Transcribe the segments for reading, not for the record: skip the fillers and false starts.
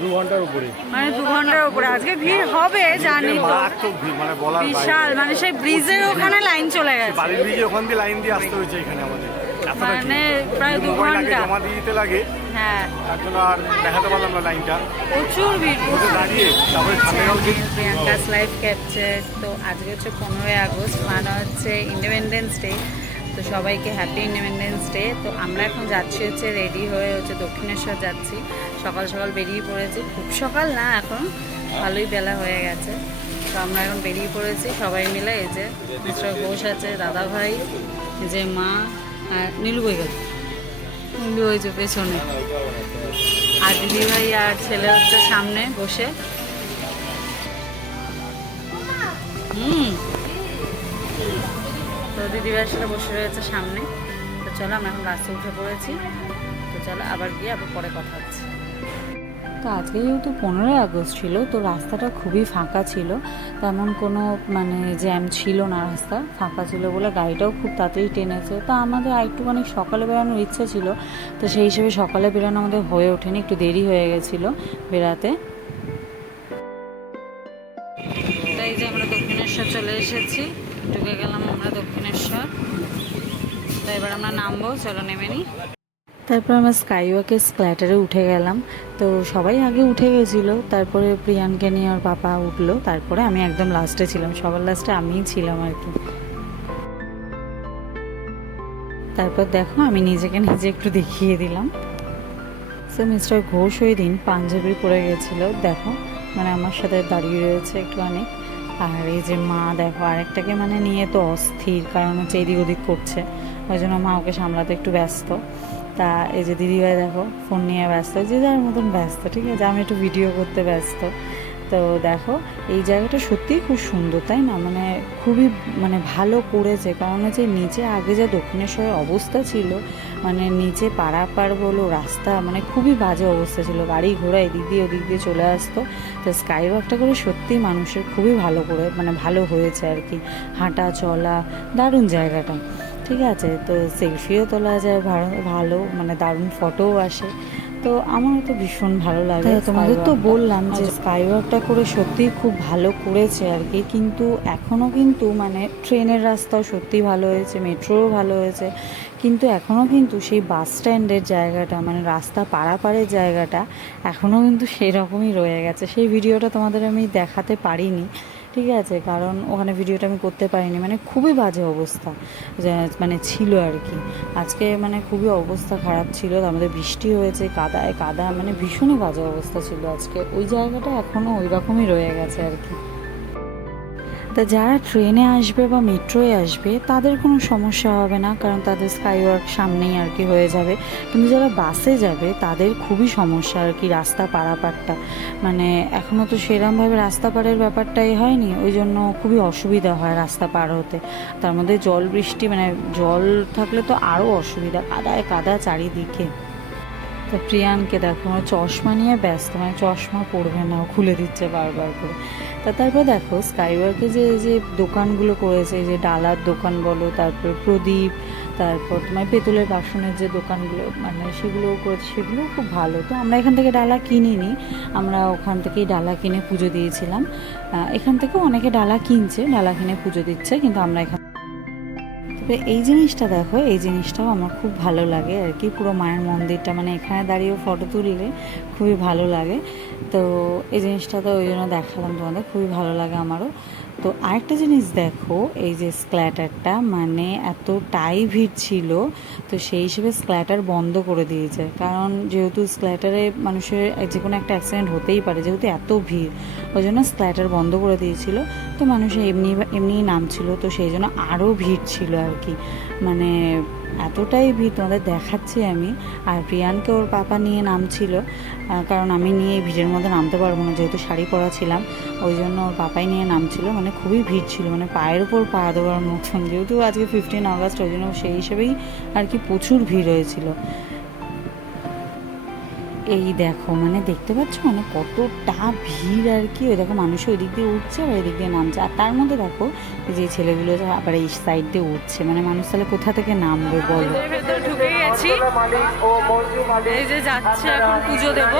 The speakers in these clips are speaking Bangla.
2 ঘন্টার উপরে, মানে 2 ঘন্টার উপরে আজকে ভিড় হবে জানি তো, মারাত্মক ভিড়, মানে বলার বাইরে। বিশাল, মানে সেই ব্রিজের ওখানে লাইন চলে গেছে, বাড়ির ব্রিজে ওখান দিয়ে লাইন দিয়ে আসতে হয়েছে এখানে আমাদের। এতটা মানে ভিড়। প্রায় কিন্তু 2 মোবাইল আগে ঘন্টা। জমা দিয়ে দিতে লাগে, হ্যাঁ, তার জন্য আর দেখাতে পারলাম না লাইনটা। প্রচুর ভিড়, বসে প্রচুর দাঁড়িয়ে তারপরে ছাতেগাঁও যে প্রিয়াঙ্কাস লাইভ ক্যাপচার। তো আজকে হচ্ছে 15ই আগস্ট, মানে হচ্ছে ইন্ডিপেন্ডেন্স ডে। তো সবাইকে হ্যাপি ইন্ডিপেন্ডেন্স ডে। তো আমরা এখন যাচ্ছি হচ্ছে রেডি হয়ে হচ্ছে দক্ষিণেশ্বর যাচ্ছি। সকাল সকাল বেরিয়ে পড়েছি, খুব সকাল না, এখন ভালোই বেলা হয়ে গেছে। তো আমরা এখন বেরিয়ে পড়েছি সবাই মিলে। এই যে মিস্টার ঘোষ আছে, দাদা ভাই, এই যে মা, আর নীলু বই গেল, নীলু ওই যে পেছনে, আর দিদি ভাই আর ছেলে হচ্ছে সামনে বসে। তো দিদিভাইয়ের সাথে বসে রয়েছে সামনে। তো চলো, আমরা এখন বাসে উঠে পড়েছি। তো চলো আবার গিয়ে আবার পরে কথা হচ্ছে। তো আজকে যেহেতু 15ই আগস্ট ছিল, তো রাস্তাটা খুবই ফাঁকা ছিল, তেমন কোনো মানে জ্যাম ছিল না, রাস্তা ফাঁকা ছিল বলে গাড়িটাও খুব তাড়াতাড়ি টেনেছে। তো আমাদের একটুখানি সকালে বেরোনোর ইচ্ছা ছিল, তো সেই হিসেবে সকালে বেরোনো আমাদের হয়ে ওঠেনি, একটু দেরি হয়ে গেছিলো বেরাতে। তাই যে আমরা দক্ষিণেশ্বর চলে এসেছি, ঢুকে গেলাম আমরা দক্ষিণেশ্বর। তো এবার আমরা নামবো, চলো নেমে নিই। তারপর আমরা স্কাইওয়াকের স্ক্ল্যাটারে উঠে গেলাম। তো সবাই আগে উঠে গেছিলো, তারপরে প্রিয়ানকে নিয়ে ওর পাপা উঠলো, তারপরে আমি একদম লাস্টে ছিলাম, সবার লাস্টে আমিই ছিলাম আর কি। তারপর দেখো আমি নিজেকে নিজে একটু দেখিয়ে দিলাম। সো মিস্টার ঘোষ ওই দিন পাঞ্জাবি পরে গেছিলো, দেখো মানে আমার সাথে দাঁড়িয়ে রয়েছে একটুখানি। আর এই যে মা দেখো আরেকটাকে মানে নিয়ে তো অস্থির, কারণ হচ্ছে এদিক ওদিক করছে, ওই জন্য মা ওকে সামলাতে একটু ব্যস্ত। তা এই যে দিদিভাই দেখো ফোন নিয়ে ব্যস্ত, যে যার মতন ব্যস্ত, ঠিক আছে, আমি একটু ভিডিও করতে ব্যস্ত। তো দেখো এই জায়গাটা সত্যিই খুব সুন্দর, তাই না, মানে খুবই মানে ভালো করেছে। কারণ হচ্ছে নিচে আগে যা দক্ষিণেশ্বরের অবস্থা ছিল, মানে নিচে পারাপার বলো রাস্তা, মানে খুবই বাজে অবস্থা ছিল, গাড়ি ঘোড়া এদিক দিয়ে ওদিক দিয়ে চলে আসতো। তো স্কাই ওয়াকটা করে সত্যিই মানুষের খুবই ভালো করে মানে ভালো হয়েছে আর কি, হাঁটা চলা দারুণ জায়গাটা, ঠিক আছে। তো সেলফিও তোলা যায় ভালো, মানে দারুণ ফটোও আসে। তো আমারও তো ভীষণ ভালো লাগে। তোমাদের তো বললাম যে স্কাইওয়াকটা করে সত্যিই খুব ভালো করেছে আর কি, কিন্তু এখনও কিন্তু মানে ট্রেনের রাস্তাও সত্যিই ভালো হয়েছে, মেট্রোও ভালো হয়েছে, কিন্তু এখনও কিন্তু সেই বাস স্ট্যান্ডের জায়গাটা মানে রাস্তা পারাপারের জায়গাটা এখনও কিন্তু সেই রকমই রয়ে গেছে। সেই ভিডিওটা তোমাদের আমি দেখাতে পারিনি, ঠিক আছে, কারণ ওখানে ভিডিওটা আমি করতে পারিনি, মানে খুবই বাজে অবস্থা মানে ছিল আর কি। আজকে মানে খুবই অবস্থা খারাপ ছিল, আমাদের বৃষ্টি হয়েছে, কাদায় কাদা, মানে ভীষণই বাজে অবস্থা ছিল আজকে। ওই জায়গাটা এখনও ওই রকমই রয়ে গেছে আর কি। তা যারা ট্রেনে আসবে বা মেট্রোয় আসবে তাদের কোনো সমস্যা হবে না, কারণ তাদের স্কাইওয়াক সামনেই আর কি হয়ে যাবে। কিন্তু যারা বাসে যাবে তাদের খুবই সমস্যা আর কি, রাস্তা পারাপারটা, মানে এখনও তো সেরমভাবে রাস্তা পারের ব্যাপারটাই হয়নি, ওই জন্য খুবই অসুবিধা হয় রাস্তা পার হতে। তার মধ্যে জল বৃষ্টি, মানে জল থাকলে তো আরও অসুবিধা, কাদায় কাদা চারিদিকে। তো প্রিয়ানকে দেখো চশমা নিয়ে ব্যস্ত, মানে চশমা পরবে না, খুলে দিচ্ছে বারবার করে। তারপর দেখো স্কাইওয়াকে যে যে দোকানগুলো করেছে, এই যে ডালার দোকান বলো, তারপর প্রদীপ, তারপর তোমার পেতলের বাসনের যে দোকানগুলো মানে সেগুলোও করেছে, সেগুলোও খুব ভালো। তো আমরা এখান থেকে ডালা কিনিনি, আমরা ওখান থেকেই ডালা কিনে পুজো দিয়েছিলাম। এখান থেকেও অনেকে ডালা কিনছে, ডালা কিনে পুজো দিচ্ছে, কিন্তু আমরা এখান তবে এই জিনিসটা দেখো, এই জিনিসটাও আমার খুব ভালো লাগে আর কি, পুরো মায়ের মন্দিরটা মানে এখানে দাঁড়িয়েও ফটো তুললে খুবই ভালো লাগে। তো এই জিনিসটা তো ওই জন্য দেখালাম তোমাদের, খুবই ভালো লাগে আমারও। তো আরেকটা জিনিস দেখো, এই যে স্ক্ল্যাটারটা মানে এতটাই ভিড় ছিল, তো সেই হিসেবে স্ক্ল্যাটার বন্ধ করে দিয়েছে, কারণ যেহেতু স্ক্ল্যাটারে মানুষের যে কোনো একটা অ্যাক্সিডেন্ট হতেই পারে, যেহেতু এত ভিড়, ওই জন্য স্ক্ল্যাটার বন্ধ করে দিয়েছিল। তো মানুষের এমনিই নামছিল, তো সেই জন্য আরও ভিড় ছিল আর কি, মানে এতটাই ভিড় তোমাদের দেখাচ্ছি আমি। আর প্রিয়ানকে ওর পাপা নিয়ে নামছিল, কারণ আমি নিয়ে এই ভিড়ের মধ্যে নামতে পারবো না, যেহেতু শাড়ি পরা ছিলাম, ওই জন্য ওর পাপাই নিয়ে নামছিল। মানে খুবই ভিড় ছিল, মানে পায়ের উপর পা দেওয়ার মতন, যেহেতু আজকে 15 আগস্ট, ওই জন্য সেই হিসেবেই আর কি প্রচুর ভিড় হয়েছিল। এই দেখো মানে দেখতে পাচ্ছ মানে কতটা ভিড় আর কি, ওই দেখো মানুষ ওই দিক দিয়ে উঠছে আর এদিক দিয়ে নামছে, আর তার মধ্যে দেখো যে ছেলেগুলো আবার এই সাইড দিয়ে উঠছে, মানে মানুষ তাহলে কোথা থেকে নামবে বলো। ঢুকে গেছি গেছি, এই যে যাচ্ছি এখন পুজো দেব।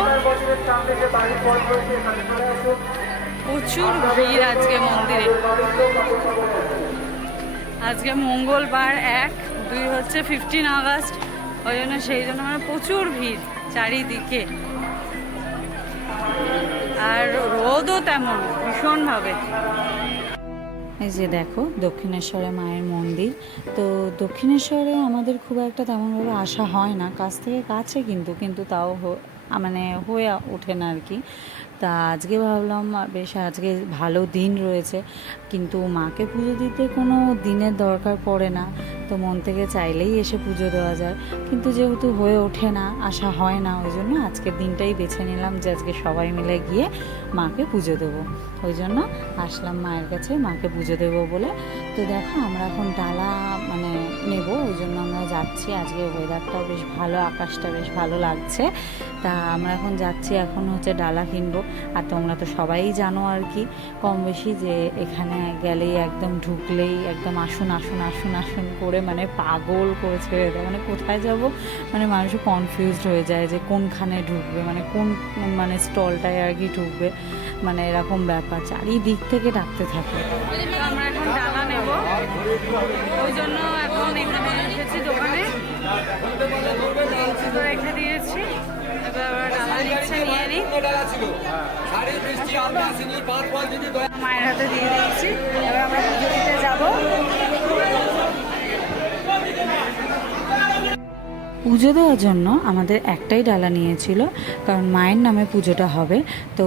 প্রচুর ভিড় আজকে মন্দিরে। আজকে মঙ্গলবার 1-2 হচ্ছে 15 আগস্ট, ওই জন্য সেই জন্য মানে প্রচুর ভিড় চারিদিকে, আর রোদও তেমন ভীষণভাবে। এই যে দেখো দক্ষিণেশ্বরে মায়ের মন্দির। তো দক্ষিণেশ্বরে আমাদের খুব একটা তেমনভাবে আসা হয় না, কাছ থেকে কাছে কিন্তু তাও মানে হয়ে ওঠে না আর কি। তা আজকে ভাবলাম বেশ আজকে ভালো দিন রয়েছে, কিন্তু মাকে পুজো দিতে কোনো দিনের দরকার পড়ে না, তো মন থেকে চাইলেই এসে পুজো দেওয়া যায়, কিন্তু যেহেতু হয়ে ওঠে না, আসা হয় না, ওই জন্য আজকের দিনটাই বেছে নিলাম যে আজকে সবাই মিলে গিয়ে মাকে পুজো দেবো। ওই জন্য আসলাম মায়ের কাছে মাকে পুজো দেবো বলে। তো দেখো আমরা এখন ডালা মানে নেব, ওই জন্য আমরা যাচ্ছি। আজকে ওয়েদারটাও বেশ ভালো, আকাশটা বেশ ভালো লাগছে। তা আমরা এখন যাচ্ছি, এখন হচ্ছে ডালা কিনবো। আর তোমরা তো সবাই জানো আর কি কম বেশি, যে এখানে গেলেই একদম ঢুকলেই একদম আসুন আসুন আসুন আসুন করে মানে পাগল করে ছেড়ে দেয়, মানে কোথায় যাব মানে মানুষ কনফিউজড হয়ে যায় যে কোনখানে ঢুকবে, মানে কোন মানে স্টলটায় আর কি ঢুকবে, মানে এরকম ব্যাপার, চারিদিক থেকে ডাকতে থাকে। আমরা এখন ডালা নেব, ওই জন্য এখন এখানে এসেছি দোকানে, রেখে দিয়েছি। এবার ডালা নিচ্ছে, নিয়ে নিই। মায়ের হাতে দিয়ে দিয়েছি, এবার আমরা পুজো দিতে যাবো। পুজো দেওয়ার জন্য আমাদের একটাই ডালা নিয়েছিল, কারণ মায়ের নামে পুজোটা হবে। তো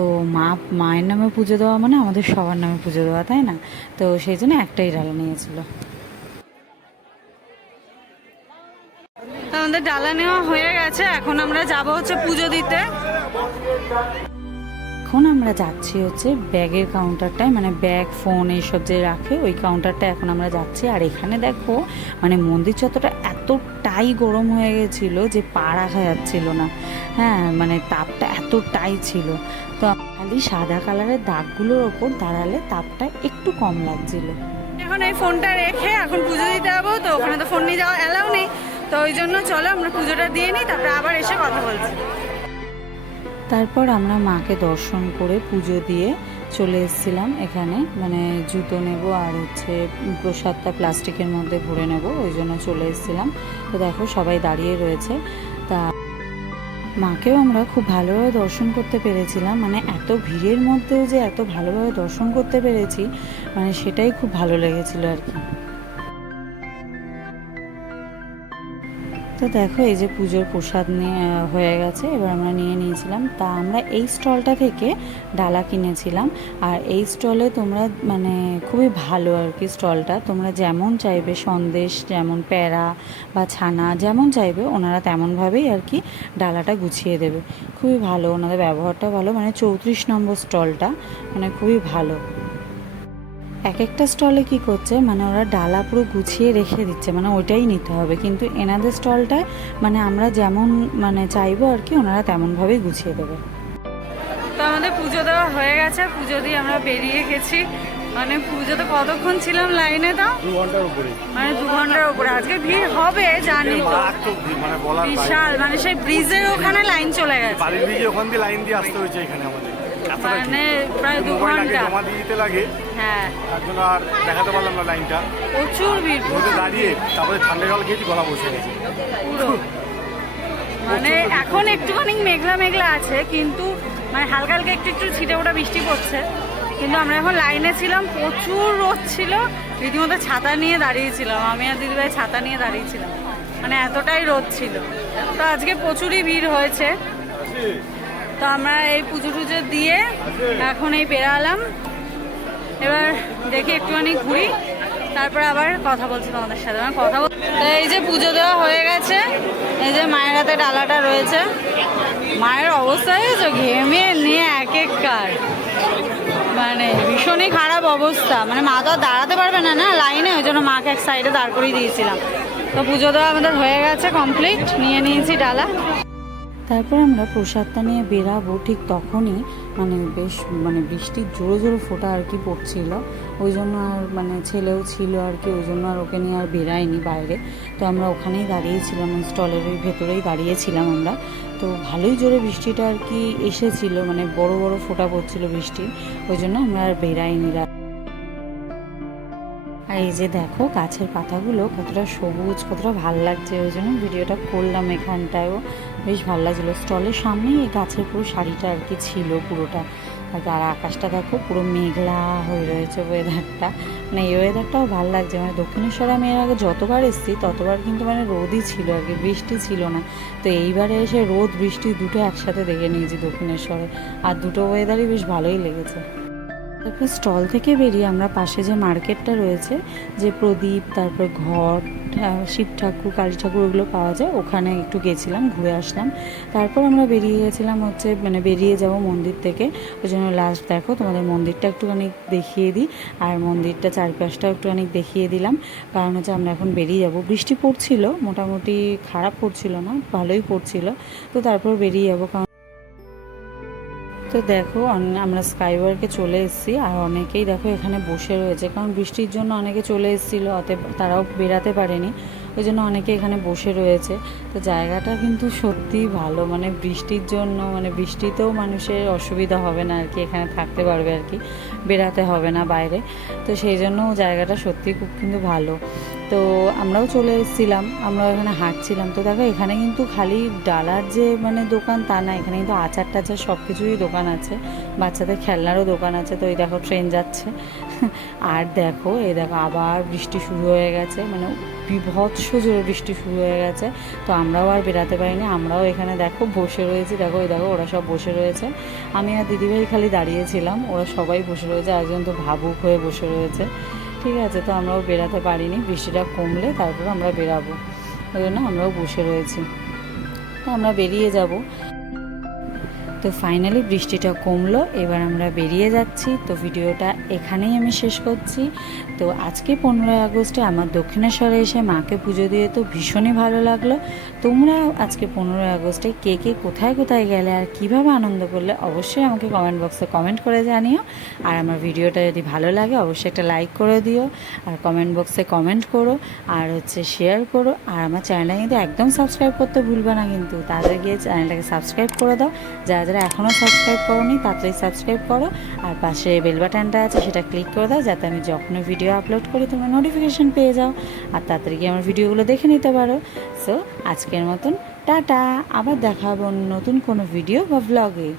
মায়ের নামে পুজো দেওয়া মানে আমাদের সবার নামে পুজো দেওয়া, তাই না? তো সেই জন্য একটাই ডালা নিয়েছিল। আমাদের ডালা নেওয়া হয়ে গেছে, এখন আমরা যাব হচ্ছে পুজো দিতে। এখন আমরা যাচ্ছি হচ্ছে ব্যাগের কাউন্টারটায়, মানে ব্যাগ ফোন এইসব যে রাখে ওই কাউন্টারটায় এখন আমরা যাচ্ছি। আর এখানে দেখো মানে মন্দির চত্বরটা এতটাই গরম হয়ে গেছিলো যে পা রাখা যাচ্ছিল না, হ্যাঁ মানে তাপটা এতটাই ছিল। তো খালি সাদা কালারের দাগগুলোর ওপর দাঁড়ালে তাপটা একটু কম লাগছিল। এখন এই ফোনটা রেখে এখন পুজো দিতে যাবো, তো ওখানে তো ফোন নিয়ে যাওয়া অ্যালাউ নেই, তো ওই জন্য চলো আমরা পুজোটা দিয়ে নিই, তারপরে আবার এসে কথা বলছি। তারপর আমরা মাকে দর্শন করে পুজো দিয়ে চলে এসেছিলাম এখানে, মানে জুতো নেব আর হচ্ছে প্রসাদটা প্লাস্টিকের মধ্যে ভরে নেব, ওই জন্য চলে এসেছিলাম। তো দেখো সবাই দাঁড়িয়ে রয়েছে। তা মাকেও আমরা খুব ভালোভাবে দর্শন করতে পেরেছিলাম, মানে এত ভিড়ের মধ্যেও যে এত ভালোভাবে দর্শন করতে পেরেছি, মানে সেটাই খুব ভালো লেগেছিল আর কি। তো দেখো এই যে পুজোর প্রসাদ নিয়ে হয়ে গেছে, এবার আমরা নিয়ে নিয়েছিলাম। তা আমরা এই স্টলটা থেকে ডালা কিনেছিলাম, আর এই স্টলে তোমরা মানে খুবই ভালো আর কি স্টলটা, তোমরা যেমন চাইবে সন্দেশ, যেমন প্যারা বা ছানা যেমন চাইবে ওনারা তেমনভাবেই আর কি ডালাটা গুছিয়ে দেবে। খুবই ভালো, ওনাদের ব্যবহারটা ভালো, মানে 34 নম্বর স্টলটা মানে খুবই ভালো। এক একটা স্টলে কি করছে মানে ওরা ডালা পুরো গুছিয়ে রেখে দিচ্ছে, মানে ওইটাই নিতে হবে, কিন্তু এনাদের স্টলটায় মানে আমরা যেমন মানে চাইবো আর কি ওনারা তেমনভাবেই গুছিয়ে দেবে। তো আমাদের পুজো দেওয়া হয়ে গেছে, পুজো দিয়ে আমরা বেরিয়ে গেছি। মানে পুজোতে কতক্ষণ ছিলাম লাইনে? তো 2 ঘন্টার উপরে, মানে 2 ঘন্টার উপরে। আজকে ভিড় হবে জানি তো, বিশাল, মানে সেই ব্রিজের ওখানে লাইন চলে গেছে, বাড়ির ব্রিজে ওখান দিয়ে লাইন দিয়ে আসতে হয়েছে এখানে আমাদের, মানে প্রায় 2 ঘন্টা জমা দিতে লাগে। হ্যাঁ, তার জন্য আর দেখাতে পারলাম না লাইনটা, প্রচুর ভিড়। দাঁড়িয়ে তারপরে ঠান্ডা জল খেয়েছি, গলা বসে গেছে পুরো। মানে এখন একটুখানি মেঘলা মেঘলা আছে, কিন্তু মানে হালকা হালকা একটু একটু ছিটে ওটা বৃষ্টি পড়ছে, কিন্তু আমরা এখন লাইনে ছিলাম, প্রচুর রোদ ছিল, রীতিমতো ছাতা নিয়ে দাঁড়িয়েছিলাম, আমি আর দিদিভাই ছাতা নিয়ে দাঁড়িয়েছিলাম, মানে এতটাই রোদ ছিল। তো আজকে প্রচুরই ভিড় হয়েছে। তো আমরা এই পুজো টুজো দিয়ে এখন এই বেরালাম, এবার দেখি একটুখানি ঘুরি, তারপরে আবার কথা বলছি তোমাদের সাথে, মানে কথা বল। এই যে পুজো দেওয়া হয়ে গেছে, এই যে মায়ের হাতে ডালাটা রয়েছে, মায়ের অবস্থা হয়েছে ঘেমে নিয়ে এক এক কার, মানে ভীষণই খারাপ অবস্থা, মানে মা তো আর দাঁড়াতে পারবে না না লাইনে, ওই জন্য মাকে এক সাইডে দাঁড় করিয়ে দিয়েছিলাম। তো পুজো দেওয়া আমাদের হয়ে গেছে কমপ্লিট, নিয়ে নিয়েছি ডালা। তারপর আমরা প্রসাদটা নিয়ে বেরাবো, ঠিক তখনই বেশ বৃষ্টির জোরে জোরে ফোঁটা আর কি পড়ছিল। ওই জন্য আর ছেলেও ছিল আর কি, ওই জন্য আর ওকে নিয়ে আর বেরাইনি বাইরে। তো আমরা ওখানেই দাঁড়িয়েছিলাম, স্টলের ওই ভেতরেই দাঁড়িয়েছিলাম আমরা। তো ভালোই জোরে বৃষ্টিটা আর কি এসেছিল, বড় বড় ফোঁটা পড়ছিল বৃষ্টি, ওই জন্য আমরা আর বেরাইনি। আর এই যে দেখো গাছের পাতাগুলো কতটা সবুজ, কতটা ভালো লাগছে, ওই জন্য ভিডিওটা করলাম। এখানটায়ও বেশ ভালো লাগছিলো, স্টলের সামনেই এই গাছের পুরো শাড়িটা আর কি ছিল পুরোটা। আর আকাশটা দেখো পুরো মেঘলা হয়ে রয়েছে, ওয়েদারটা এই ওয়েদারটাও ভালো লাগছে। দক্ষিণেশ্বরে আমি এর আগে যতবার এসেছি ততবার কিন্তু রোদই ছিল আর কি, বৃষ্টি ছিল না। তো এইবারে এসে রোদ বৃষ্টি দুটো একসাথে দেখে নিয়েছি দক্ষিণেশ্বরে, আর দুটো ওয়েদারই বেশ ভালোই লেগেছে। তারপর স্টল থেকে বেরিয়ে আমরা পাশে যে মার্কেটটা রয়েছে, যে প্রদীপ, তারপর ঘট, শিব ঠাকুর, কালী ঠাকুর, ওগুলো পাওয়া যায়, ওখানে একটু গেছিলাম, ঘুরে আসলাম। তারপর আমরা বেরিয়ে গেছিলাম বেরিয়ে যাব মন্দির থেকে। ওই জন্য লাস্ট দেখো তোমাদের মন্দিরটা একটুখানি দেখিয়ে দিই, আর মন্দিরটা চারপাশটাও একটুখানি দেখিয়ে দিলাম। কারণ আমরা এখন বেরিয়ে যাব, বৃষ্টি পড়ছিল, মোটামুটি খারাপ পড়ছিল না, ভালোই পড়ছিল। তো তারপর বেরিয়ে যাবো। তো দেখো আমরা স্কাইওয়ার্কে চলে এসেছি, আর অনেকেই দেখো এখানে বসে রয়েছে, কারণ বৃষ্টির জন্য অনেকে চলে এসেছিলো, অতএব তারাও বেরাতে পারেনি, ওই জন্য অনেকে এখানে বসে রয়েছে। তো জায়গাটা কিন্তু সত্যিই ভালো, বৃষ্টির জন্য বৃষ্টিতেও মানুষের অসুবিধা হবে না আর কি, এখানে থাকতে পারবে আর কি, বেরাতে হবে না বাইরে। তো সেই জন্য জায়গাটা সত্যিই খুব কিন্তু ভালো। তো আমরাও চলে এসেছিলাম, আমরাও এখানে হাঁটছিলাম। তো দেখো এখানে কিন্তু খালি ডালার যে দোকান তা না, এখানে কিন্তু আচার টাচার সব কিছুই দোকান আছে, বাচ্চাদের খেলনারও দোকান আছে। তো এই দেখো ট্রেন যাচ্ছে, আর দেখো আবার বৃষ্টি শুরু হয়ে গেছে, বিভৎস জোরে বৃষ্টি শুরু হয়ে গেছে। তো আমরাও আর বেরাতে পারিনি, আমরাও এখানে দেখো বসে রয়েছি। দেখো ওরা সব বসে রয়েছে, আমি আর দিদিভাই খালি দাঁড়িয়েছিলাম, ওরা সবাই বসে রয়েছে, একজন তো ভাবুক হয়ে বসে রয়েছে। ঠিক আছে, তো আমরাও বেরাতে পারিনি, বৃষ্টিটা কমলে তারপর আমরা বেরাবো, ওই জন্য আমরাও বসে রয়েছি। তো আমরা বেরিয়ে যাব। তো ফাইনালি বৃষ্টিটা কমলো, এবার আমরা বেরিয়ে যাচ্ছি। তো ভিডিওটা এখানেই আমি শেষ করছি। তো আজকে 15ই আগস্টে আমার দক্ষিণেশ্বরে এসে মাকে পুজো দিয়ে তো ভীষণই ভালো লাগলো। তোমরা আজকে 15ই আগস্টে কে কে কোথায় কোথায় গেলে আর কিভাবে আনন্দ করলে অবশ্যই আমাকে কমেন্ট বক্সে কমেন্ট করে জানিও। আর আমার ভিডিওটা যদি ভালো লাগে অবশ্যই একটা লাইক করে দিও, আর কমেন্ট বক্সে কমেন্ট করো, আর শেয়ার করো। আর আমার চ্যানেলটা কিন্তু একদম সাবস্ক্রাইব করতে ভুলবে না, কিন্তু তাড়াতাড়ি গিয়ে চ্যানেলটাকে সাবস্ক্রাইব করে দাও। যারা এখনও সাবস্ক্রাইব করোনি তাড়াতাড়ি সাবস্ক্রাইব করো, আর পাশে বেল বাটনটা আছে সেটা ক্লিক করে দাও, যাতে আমি যখনই ভিডিও আপলোড করি তোমরা নোটিফিকেশান পেয়ে যাও, আর তাড়াতাড়ি গিয়ে আমার ভিডিওগুলো দেখে নিতে পারো। সো আজকের মতন টাটা, আবার দেখা হবে নতুন কোনো ভিডিও বা ব্লগে।